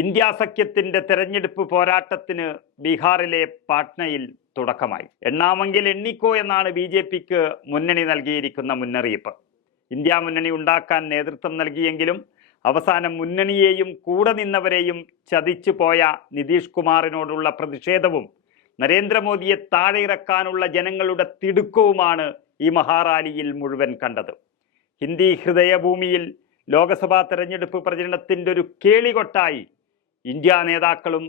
India സഖ്യത്തിന്റെ തെരഞ്ഞെടുപ്പ് പോരാട്ടത്തിന് ബീഹാറിലെ പാട്നയിൽ തുടക്കമായി. എണ്ണാമെങ്കിൽ എണ്ണിക്കോ എന്നാണ് ബി ജെ പിക്ക് മുന്നണി നൽകിയിരിക്കുന്ന മുന്നറിയിപ്പ്. ഇന്ത്യ മുന്നണി ഉണ്ടാക്കാൻ നേതൃത്വം നൽകിയെങ്കിലും അവസാനം മുന്നണിയെയും കൂടെ നിന്നവരെയും ചതിച്ചു പോയ നിതീഷ് കുമാറിനോടുള്ള പ്രതിഷേധവും നരേന്ദ്രമോദിയെ താഴെയിറക്കാനുള്ള ജനങ്ങളുടെ തിടുക്കവുമാണ് ഈ മഹാറാലിയിൽ മുഴുവൻ കണ്ടത്. ഹിന്ദി ഹൃദയഭൂമിയിൽ ലോക്സഭാ തെരഞ്ഞെടുപ്പ് പ്രചരണത്തിന്റെ ഒരു കേളികൊട്ടായി ഇന്ത്യ നേതാക്കളും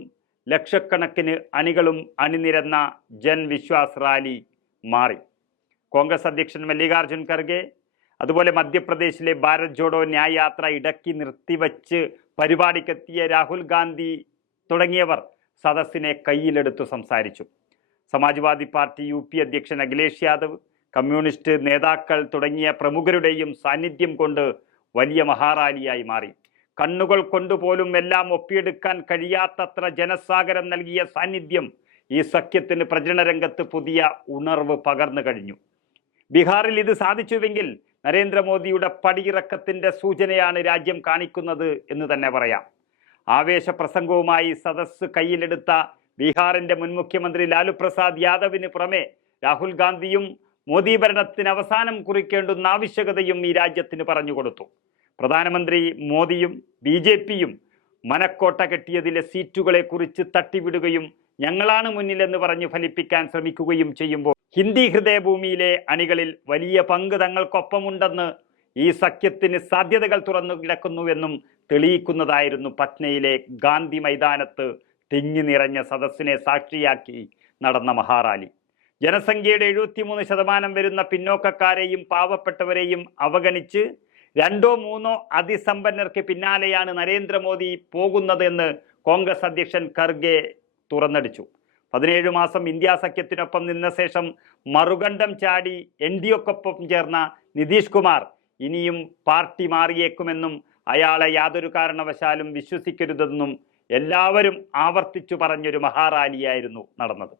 ലക്ഷക്കണക്കിന് അണികളും അണിനിരന്ന ജൻ വിശ്വാസ് റാലി മാറി. കോൺഗ്രസ് അധ്യക്ഷൻ മല്ലികാർജുൻ ഖർഗെ അതുപോലെ മധ്യപ്രദേശിലെ ഭാരത് ജോഡോ ന്യായ യാത്ര ഇടക്കി നിർത്തിവച്ച് പരിപാടിക്കെത്തിയ രാഹുൽ ഗാന്ധി തുടങ്ങിയവർ സദസ്സിനെ കയ്യിലെടുത്തു സംസാരിച്ചു. സമാജ്വാദി പാർട്ടി യു പി അധ്യക്ഷൻ അഖിലേഷ് യാദവ് കമ്മ്യൂണിസ്റ്റ് നേതാക്കൾ തുടങ്ങിയ പ്രമുഖരുടെയും സാന്നിധ്യം കൊണ്ട് വലിയ മഹാറാലിയായി മാറി. കണ്ണുകൾ കൊണ്ടുപോലും എല്ലാം ഒപ്പിയെടുക്കാൻ കഴിയാത്തത്ര ജനസാഗരം നൽകിയ സാന്നിധ്യം ഈ സഖ്യത്തിന് പ്രചരണ രംഗത്ത് പുതിയ ഉണർവ് പകർന്നു കഴിഞ്ഞു. ബീഹാറിൽ ഇത് സാധിച്ചുവെങ്കിൽ നരേന്ദ്രമോദിയുടെ പടിയിറക്കത്തിന്റെ സൂചനയാണ് രാജ്യം കാണിക്കുന്നത് എന്ന് തന്നെ പറയാം. ആവേശ പ്രസംഗവുമായി സദസ് കയ്യിലെടുത്ത ബീഹാറിന്റെ മുൻ മുഖ്യമന്ത്രി ലാലു പ്രസാദ് യാദവിന് പുറമെ രാഹുൽ ഗാന്ധിയും മോദി ഭരണത്തിന് അവസാനം കുറിക്കേണ്ടുന്ന ആവശ്യകതയും ഈ രാജ്യത്തിന് പറഞ്ഞുകൊടുത്തു പ്രധാനമന്ത്രി മോദിയും ബി ജെ പിയും മനക്കോട്ട കെട്ടിയതിലെ സീറ്റുകളെ കുറിച്ച് തട്ടിവിടുകയും ഞങ്ങളാണ് മുന്നിലെന്ന് പറഞ്ഞ് ഫലിപ്പിക്കാൻ ശ്രമിക്കുകയും ചെയ്യുമ്പോൾ ഹിന്ദി ഹൃദയഭൂമിയിലെ അണികളിൽ വലിയ പങ്ക് തങ്ങൾക്കൊപ്പമുണ്ടെന്ന് ഈ സഖ്യത്തിന് സാധ്യതകൾ തുറന്നു കിടക്കുന്നുവെന്നും തെളിയിക്കുന്നതായിരുന്നു പറ്റ്നയിലെ ഗാന്ധി മൈതാനത്ത് തിങ്ങി നിറഞ്ഞ സദസ്സിനെ സാക്ഷിയാക്കി നടന്ന മഹാറാലി. ജനസംഖ്യയുടെ എഴുപത്തിമൂന്ന് ശതമാനം വരുന്ന പിന്നോക്കക്കാരെയും പാവപ്പെട്ടവരെയും അവഗണിച്ച് രണ്ടോ മൂന്നോ അതിസമ്പന്നർക്ക് പിന്നാലെയാണ് നരേന്ദ്രമോദി പോകുന്നതെന്ന് കോൺഗ്രസ് അധ്യക്ഷൻ ഖർഗെ തുറന്നടിച്ചു. പതിനേഴ് മാസം ഇന്ത്യ സഖ്യത്തിനൊപ്പം നിന്ന ശേഷം മറുകണ്ഠം ചാടി എൻ ഡി ഒക്കൊപ്പം ചേർന്ന നിതീഷ് കുമാർ ഇനിയും പാർട്ടി മാറിയേക്കുമെന്നും അയാളെ യാതൊരു കാരണവശാലും വിശ്വസിക്കരുതെന്നും എല്ലാവരും ആവർത്തിച്ചു പറഞ്ഞൊരു മഹാറാലിയായിരുന്നു നടന്നത്.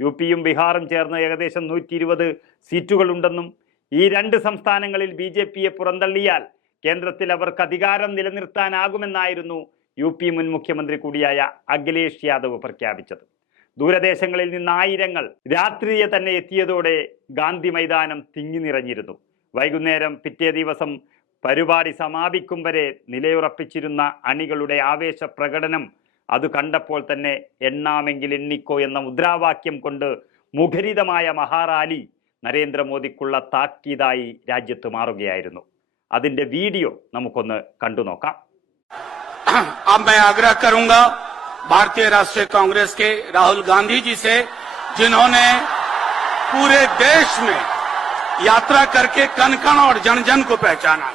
യു പിയും ബീഹാറും ചേർന്ന് ഏകദേശം നൂറ്റി ഇരുപത് സീറ്റുകളുണ്ടെന്നും ഈ രണ്ട് സംസ്ഥാനങ്ങളിൽ ബി ജെ പിയെ പുറന്തള്ളിയാൽ കേന്ദ്രത്തിൽ അവർക്ക് അധികാരം നിലനിർത്താനാകുമെന്നായിരുന്നു യു പി മുൻ മുഖ്യമന്ത്രി കൂടിയായ അഖിലേഷ് യാദവ് പ്രഖ്യാപിച്ചത്. ദൂരദേശങ്ങളിൽ നിന്ന് ആയിരങ്ങൾ രാത്രിയെ തന്നെ എത്തിയതോടെ ഗാന്ധി മൈതാനം തിങ്ങി നിറഞ്ഞിരുന്നു. വൈകുന്നേരം പിറ്റേ ദിവസം പരിപാടി സമാപിക്കും വരെ നിലയുറപ്പിച്ചിരുന്ന അണികളുടെ ആവേശ പ്രകടനം അത് കണ്ടപ്പോൾ തന്നെ എണ്ണാമെങ്കിൽ എണ്ണിക്കോ എന്ന മുദ്രാവാക്യം കൊണ്ട് മുഖരിതമായ മഹാറാലി നരേന്ദ്രമോദിക്കുള്ള താക്കീതായി രാജ്യത്ത് മാറുകയായിരുന്നു അതിൻ്റെ വീഡിയോ നമുക്കൊന്ന് കണ്ടു നോക്കാം अब मैं आग्रह करूंगा भारतीय राष्ट्रीय कांग्रेस के राहुल गांधी जी से जिन्होंने पूरे देश में यात्रा करके कन कन और जन जन को पहचाना